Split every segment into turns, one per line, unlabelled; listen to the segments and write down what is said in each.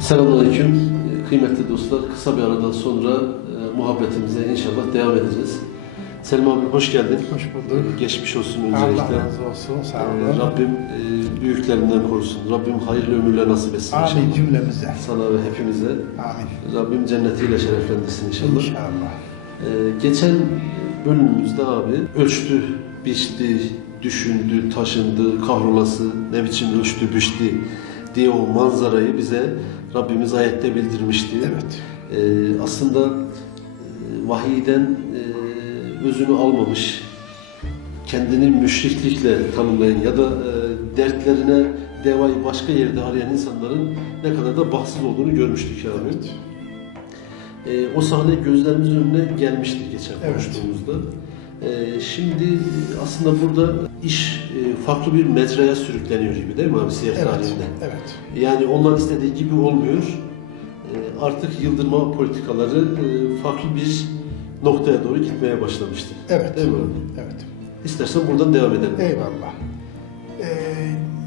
Selamünaleyküm. Kıymetli dostlar, kısa bir aradan sonra e, muhabbetimize inşallah devam edeceğiz. Selim abi hoş geldin.
Hoş bulduk.
Geçmiş olsun
Allah
öncelikle.
razı olsun. Sağ
E,
olun.
Rabbim e, büyüklerinden korusun. Rabbim hayırlı ömürler nasip etsin
Amin
inşallah.
cümlemize.
Sana ve hepimize.
Amin.
Rabbim cennetiyle şereflendirsin inşallah.
İnşallah.
E, geçen bölümümüzde abi ölçtü, biçti, düşündü, taşındı, kahrolası, ne biçim ölçtü, biçti diye o manzarayı bize Rabbimiz ayette bildirmişti.
Evet.
Ee, aslında e, vahiyden e, özünü almamış, kendini müşriklikle tanımlayan ya da e, dertlerine devayı başka yerde arayan insanların ne kadar da bahtsız olduğunu görmüştük abi.
Evet.
E, o sahne gözlerimizin önüne gelmişti geçen
Evet.
konuştuğumuzda. E, şimdi aslında burada iş farklı bir mecraya sürükleniyor gibi değil mi abi siyer
Evet.
tarihinde?
Evet.
Yani onların istediği gibi olmuyor. E, Artık yıldırma politikaları e, farklı bir noktaya doğru gitmeye başlamıştı.
Evet.
Değil mi?
Evet.
İstersen buradan devam edelim.
Eyvallah. Ee,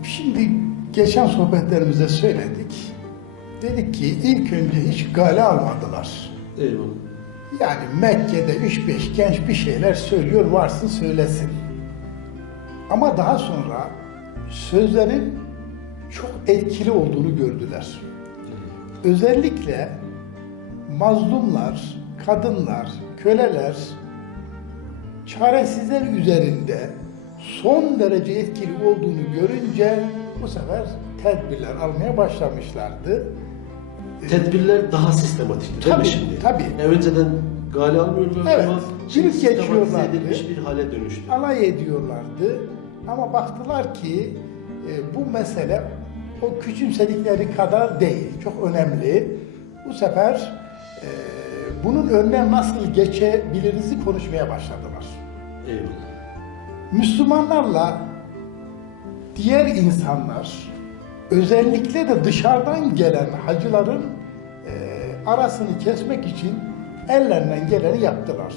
şimdi geçen sohbetlerimizde söyledik. Dedik ki ilk önce hiç gale almadılar.
Eyvallah.
Yani Mekke'de 3-5 genç bir şeyler söylüyor, varsın söylesin. Ama daha sonra sözlerin çok etkili olduğunu gördüler. Özellikle mazlumlar, kadınlar, köleler, çaresizler üzerinde son derece etkili olduğunu görünce bu sefer tedbirler almaya başlamışlardı.
Tedbirler daha sistematik değil
Tabii,
mi şimdi?
tabii.
E, önceden gale almıyorlar
Evet,
ama şimdi sistematize edilmiş bir hale dönüştü.
alay ediyorlardı. Ama baktılar ki e, bu mesele o küçümsedikleri kadar değil. Çok önemli. Bu sefer e, bunun önüne nasıl geçebiliriz konuşmaya başladılar.
Eyvallah.
Müslümanlarla diğer insanlar özellikle de dışarıdan gelen hacıların e, arasını kesmek için ellerinden geleni yaptılar.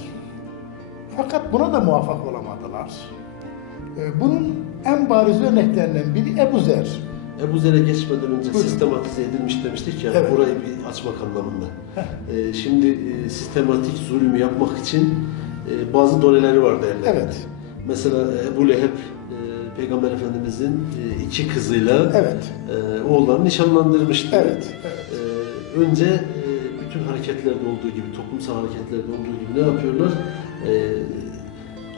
Fakat buna da muvaffak olamadılar. E, bunun en bariz örneklerinden biri Ebu Zer.
Ebu Zer'e geçmeden önce
Buyurun.
sistematize edilmiş demiştik ya,
Evet.
burayı bir açmak anlamında. Ee, şimdi e, sistematik zulüm yapmak için e, bazı doneleri var derler.
Evet.
Mesela Ebu Leheb e, Peygamber Efendimizin e, iki kızıyla
Evet.
e, oğullarını nişanlandırmıştı.
Evet, evet.
E, önce e, bütün hareketlerde olduğu gibi, toplumsal hareketlerde olduğu gibi ne yapıyorlar?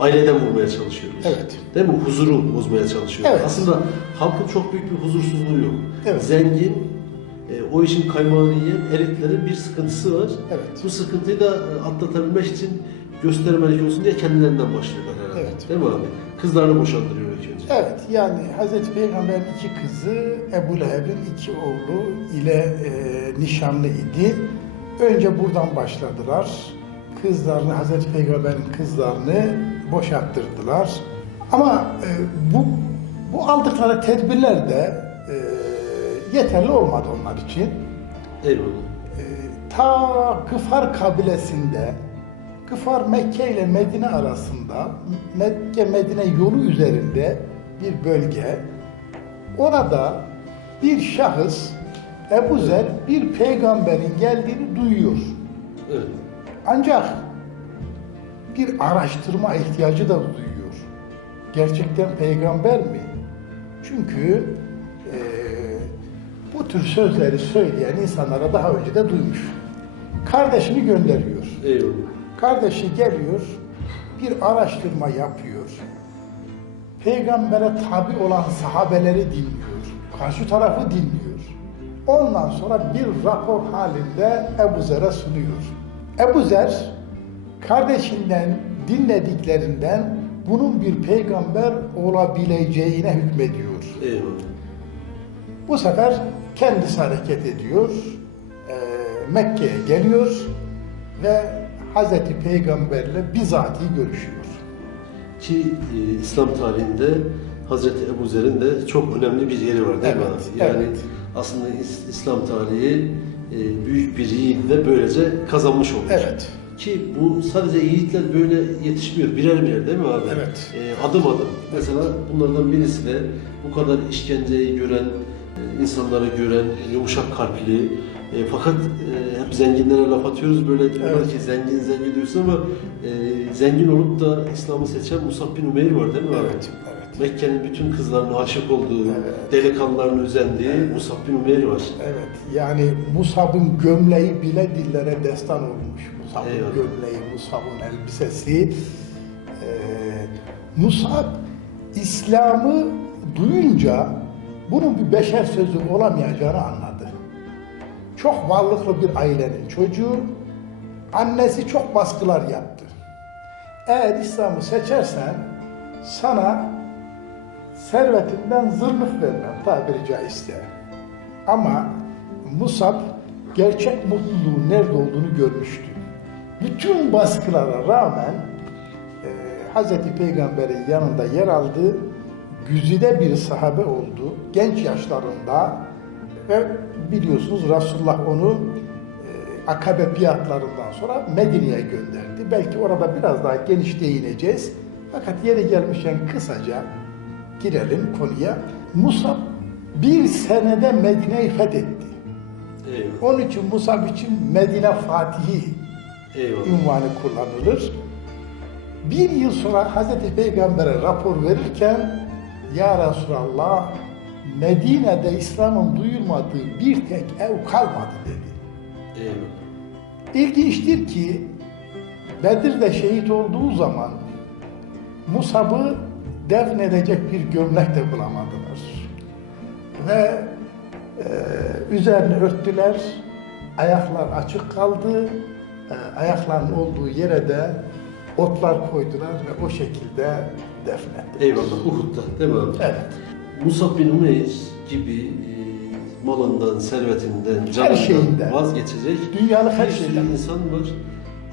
E, aileden vurmaya çalışıyorlar.
Evet.
Değil mi? Huzuru bozmaya çalışıyorlar.
Evet.
Aslında halkın çok büyük bir huzursuzluğu yok.
Evet.
Zengin, e, o işin kaymağını yiyen elitlerin bir sıkıntısı var.
Evet.
Bu sıkıntıyı da e, atlatabilmek için göstermelik olsun diye kendilerinden başlıyorlar herhalde.
Evet.
Değil mi abi? Kızlarını boşandırıyor ilk önce.
Evet yani Hazreti Peygamber'in iki kızı Ebu Leheb'in iki oğlu ile e, nişanlı idi. Önce buradan başladılar. Kızlarını, Hazreti Peygamber'in kızlarını boşalttırdılar. Ama e, bu bu aldıkları tedbirler de e, yeterli olmadı onlar için.
Eyvallah.
E, ta Gıfar kabilesinde Gıfar Mekke ile Medine arasında Mekke Medine yolu üzerinde bir bölge. Orada bir şahıs Ebu Zer bir peygamberin geldiğini duyuyor.
Evet.
Ancak bir araştırma ihtiyacı da duyuyor. Gerçekten peygamber mi? Çünkü eee, bu tür sözleri söyleyen insanlara daha önce de duymuş. Kardeşini gönderiyor.
Eyvallah.
Kardeşi geliyor, bir araştırma yapıyor. Peygambere tabi olan sahabeleri dinliyor. Karşı tarafı dinliyor. Ondan sonra bir rapor halinde Ebu Zer'e sunuyor. Ebu Zer, kardeşinden dinlediklerinden bunun bir peygamber olabileceğine hükmediyor.
Eyvallah.
Bu sefer kendisi hareket ediyor. Eee, Mekke'ye geliyor ve Hazreti Peygamberle bizatihi görüşüyor.
Ki e, İslam tarihinde Hazreti Ebu Zer'in de çok önemli bir yeri var değil mi
Evet,
abi? Yani
evet.
aslında İs- İslam tarihi e, büyük bir yiğit de böylece kazanmış olmuş.
Evet.
Ki bu sadece yiğitler böyle yetişmiyor. Birer birer değil mi abi?
Evet.
E, adım adım. Mesela bunlardan birisi de bu kadar işkenceyi gören, insanları gören, yumuşak kalpli, e, fakat e, hep zenginlere laf atıyoruz böyle diyorlar ki zengin zengin diyorsun ama e, zengin olup da İslam'ı seçen Musab bin Umeyr var değil mi abi?
Evet, evet.
Mekke'nin bütün kızlarına aşık olduğu,
Evet.
delikanlıların özendiği Musab bin Umeyr var.
Evet, yani Musab'ın gömleği bile dillere destan olmuş. Musab'ın
Eyvallah.
gömleği, Musab'ın elbisesi. Ee, Musab, İslam'ı duyunca bunun bir beşer sözü olamayacağını anladı. Çok varlıklı bir ailenin çocuğu, annesi çok baskılar yaptı. Eğer İslam'ı seçersen sana servetinden zırnık vermem tabiri caizse. Ama Musab gerçek mutluluğun nerede olduğunu görmüştü. Bütün baskılara rağmen e, Hz. Peygamber'in yanında yer aldı, güzide bir sahabe oldu, genç yaşlarında ve biliyorsunuz Resulullah onu e, Akabe fiyatlarından sonra Medine'ye gönderdi. Belki orada biraz daha geniş değineceğiz. Fakat yeri gelmişken kısaca girelim konuya. Musab bir senede Medine'yi fethetti.
Eyvallah.
Onun için Musab için Medine Fatihi
Eyvallah.
ünvanı kullanılır. Bir yıl sonra Hazreti Peygamber'e rapor verirken Ya Resulallah Medine'de İslam'ın duyulmadığı bir tek ev kalmadı dedi.
Eyvallah.
İlginçtir ki Bedir'de şehit olduğu zaman Musab'ı defnedecek bir gömlek de bulamadılar. Ve e, üzerini örttüler, ayaklar açık kaldı, e, ayakların olduğu yere de otlar koydular ve o şekilde defnettiler.
Eyvallah. Uhud'da değil mi abi?
Evet.
Musab bin Umeyr gibi e, malından, servetinden, canından
şeyinden.
vazgeçecek
Dünyalık her
bir sürü
şeyden.
insan var.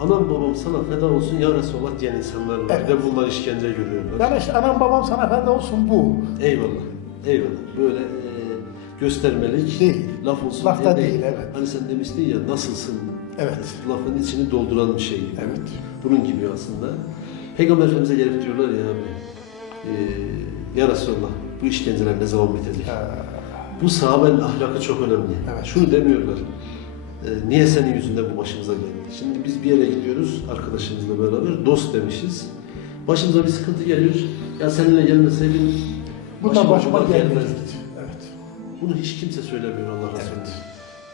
Anam babam sana feda olsun ya Resulallah diyen insanlar var
Evet.
ve bunlar işkence görüyorlar.
Yani işte anam babam sana feda olsun bu.
Eyvallah. Eyvallah. Böyle e, göstermelik
Değil.
laf olsun
Lafta
diye
değil, evet.
Hani sen demiştin ya nasılsın?
Evet.
Lafın içini dolduran bir şey.
Evet.
Bunun gibi aslında. Peygamber Efendimiz'e gelip diyorlar ya abi, e, ya Resulallah bu işkenceler ne zaman bitecek? Bu sahabenin ahlakı çok önemli.
Evet.
Şunu demiyorlar. E, niye senin yüzünden bu başımıza geldi? Şimdi biz bir yere gidiyoruz arkadaşımızla beraber. Dost demişiz. Başımıza bir sıkıntı geliyor. Ya seninle gelmeseydin
Bundan başıma gelmeyecekti. Evet.
Bunu hiç kimse söylemiyor Allah Resulü.
Evet.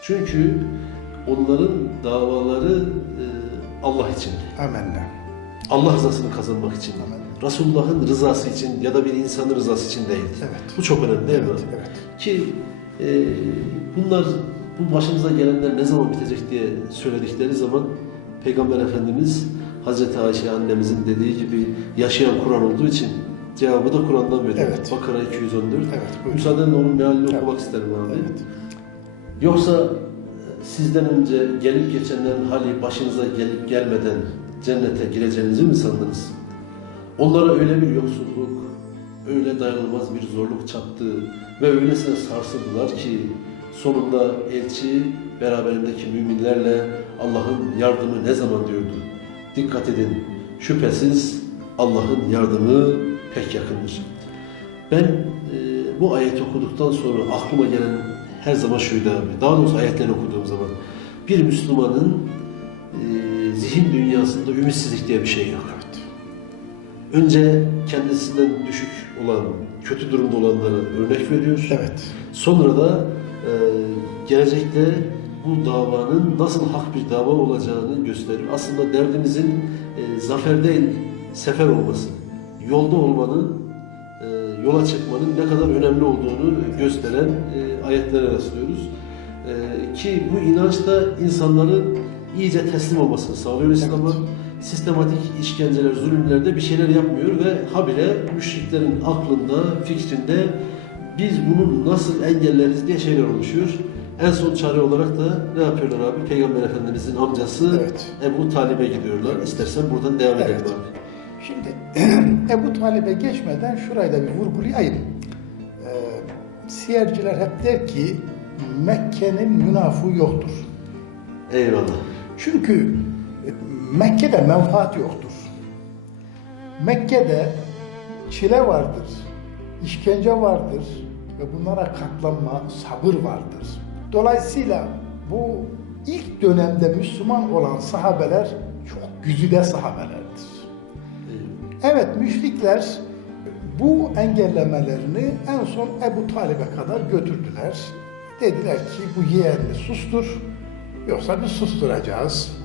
Çünkü onların davaları e, Allah için.
Amenna.
Allah rızasını kazanmak için.
Amin.
Resulullah'ın rızası için ya da bir insanın rızası için değil.
Evet.
Bu çok önemli değil
Evet,
mi?
evet.
Ki e, bunlar bu başımıza gelenler ne zaman bitecek diye söyledikleri zaman Peygamber Efendimiz Hazreti Ayşe annemizin dediği gibi yaşayan Kur'an olduğu için cevabı da Kur'an'dan veriyor.
Evet.
Bakara 214.
Evet.
Müsaadenle onun mealini
Evet.
okumak isterim abi.
Evet.
Yoksa e, sizden önce gelip geçenlerin hali başınıza gelip gelmeden cennete gireceğinizi mi sandınız? Onlara öyle bir yoksulluk, öyle dayanılmaz bir zorluk çattı ve öylesine sarsıldılar ki sonunda elçi beraberindeki müminlerle Allah'ın yardımı ne zaman diyordu. Dikkat edin, şüphesiz Allah'ın yardımı pek yakındır. Ben e, bu ayeti okuduktan sonra aklıma gelen her zaman şuydu abi. Daha doğrusu ayetleri okuduğum zaman bir Müslümanın e, zihin dünyasında ümitsizlik diye bir şey yok. Önce kendisinden düşük olan, kötü durumda olanlara örnek veriyor.
Evet.
Sonra da gelecekte bu davanın nasıl hak bir dava olacağını gösteriyor. Aslında derdimizin e, zafer değil, sefer olması. Yolda olmanın, e, yola çıkmanın ne kadar önemli olduğunu gösteren e, ayetlere rastlıyoruz. E, ki bu inanç da insanların iyice teslim olmasını sağlıyor İslam'a. Sistematik işkenceler, zulümlerde bir şeyler yapmıyor ve habire müşriklerin aklında, fikrinde biz bunu nasıl engelleriz diye şeyler oluşuyor. En son çare olarak da ne yapıyorlar abi? Peygamber Efendimizin amcası
Evet.
Ebu Talib'e gidiyorlar. İstersen buradan devam edelim
Evet.
abi.
Şimdi Ebu Talib'e geçmeden şurayı da bir vurgulayayım. Ee, siyerciler hep der ki Mekke'nin münafığı yoktur.
Eyvallah.
Çünkü e, Mekke'de menfaat yoktur. Mekke'de çile vardır, işkence vardır, ve bunlara katlanma, sabır vardır. Dolayısıyla bu ilk dönemde Müslüman olan sahabeler çok güzide sahabelerdir. Evet müşrikler bu engellemelerini en son Ebu Talib'e kadar götürdüler. Dediler ki bu yeğenini sustur yoksa biz susturacağız.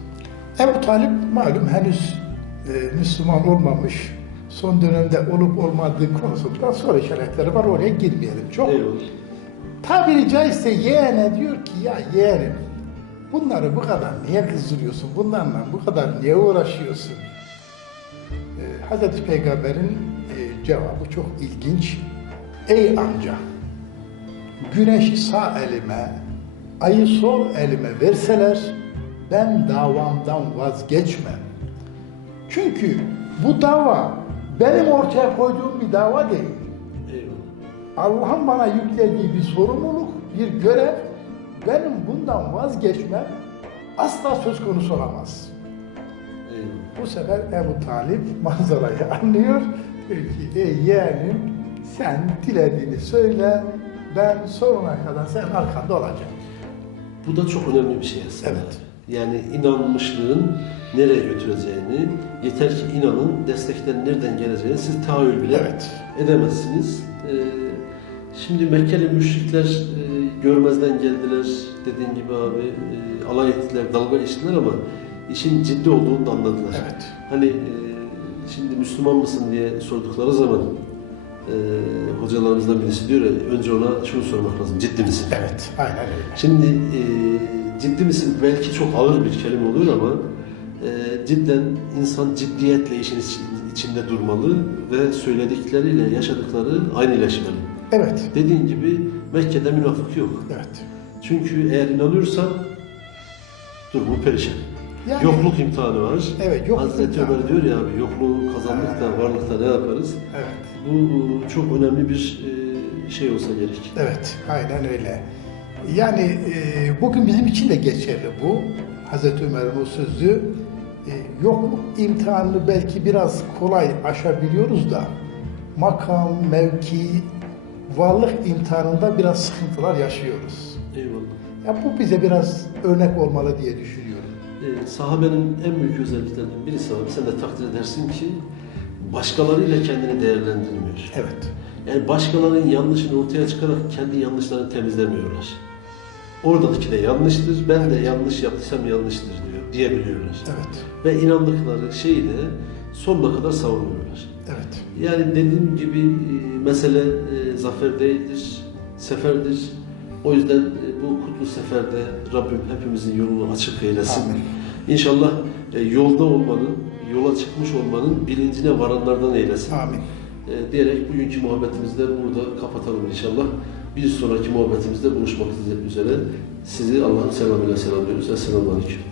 Ebu Talip malum henüz e, Müslüman olmamış. Son dönemde olup olmadığı konusunda soru işaretleri var oraya girmeyelim çok.
Eyvallah.
Tabiri caizse yeğene diyor ki ya yeğenim bunları bu kadar niye kızdırıyorsun? Bunlarla bu kadar niye uğraşıyorsun? Ee, Hazreti Peygamber'in e, cevabı çok ilginç. Ey amca güneşi sağ elime, ayı sol elime verseler ben davamdan vazgeçmem. Çünkü bu dava benim ortaya koyduğum bir dava değil. Allah'ın bana yüklediği bir sorumluluk, bir görev, benim bundan vazgeçmem asla söz konusu olamaz. Bu sefer Ebu Talip manzarayı anlıyor. Diyor ki ey yeğenim sen dilediğini söyle ben sonuna kadar senin arkanda olacağım.
Bu da çok önemli bir şey aslında.
Evet.
Yani inanmışlığın nereye götüreceğini, yeter ki inanın, destekten nereden geleceğini siz tahayyül bile
Evet.
edemezsiniz. Ee, şimdi Mekkeli müşrikler e, görmezden geldiler, dediğin gibi abi, e, alay ettiler, dalga geçtiler ama işin ciddi olduğunu da anladılar.
Evet.
Hani e, şimdi Müslüman mısın diye sordukları zaman e, hocalarımızdan birisi diyor ya, önce ona şunu sormak lazım, ciddi misin?
Evet, aynen öyle.
Şimdi e, ciddi misin belki çok ağır bir kelime oluyor ama e, cidden insan ciddiyetle işin iç- içinde durmalı ve söyledikleriyle yaşadıkları aynıleşmeli.
Evet,
Dediğin gibi Mekke'de münafık yok.
evet.
Çünkü eğer inanıyorsan durumu perişan.
Yani-
yokluk imtihanı var.
Evet, yokluk
Hazreti
imtihanı.
Ömer diyor ya abi yokluğu kazandık da varlıkta ne yaparız?
Evet.
Bu çok önemli bir e, şey olsa gerek.
Evet, aynen öyle. Yani e, bugün bizim için de geçerli bu. Hazreti Ömer'in o sözü. Yokluk imtihanını belki biraz kolay aşabiliyoruz da makam, mevki, varlık imtihanında biraz sıkıntılar yaşıyoruz.
Eyvallah.
Ya bu bize biraz örnek olmalı diye düşünüyorum.
Ee, sahabenin en büyük özelliklerinden birisi abi sen de takdir edersin ki başkalarıyla kendini değerlendirmiyor.
Evet.
Yani başkalarının yanlışını ortaya çıkarak kendi yanlışlarını temizlemiyorlar. Oradaki de yanlıştır, ben de yanlış yaptıysam yanlıştır diyor, diyebiliyorlar.
Evet.
Ve inandıkları şeyi de sonuna kadar savunuyorlar.
Evet.
Yani dediğim gibi e, mesele e, zafer değildir, seferdir. O yüzden e, bu kutlu seferde Rabbim hepimizin yolunu açık eylesin.
Amin.
İnşallah e, yolda olmanın, yola çıkmış olmanın bilincine varanlardan eylesin.
Amin.
E, diyerek bugünkü muhabbetimizi de burada kapatalım inşallah. Bir sonraki muhabbetimizde buluşmak üzere sizi Allah'ın selamıyla selamlıyoruz. Esselamu
Aleyküm.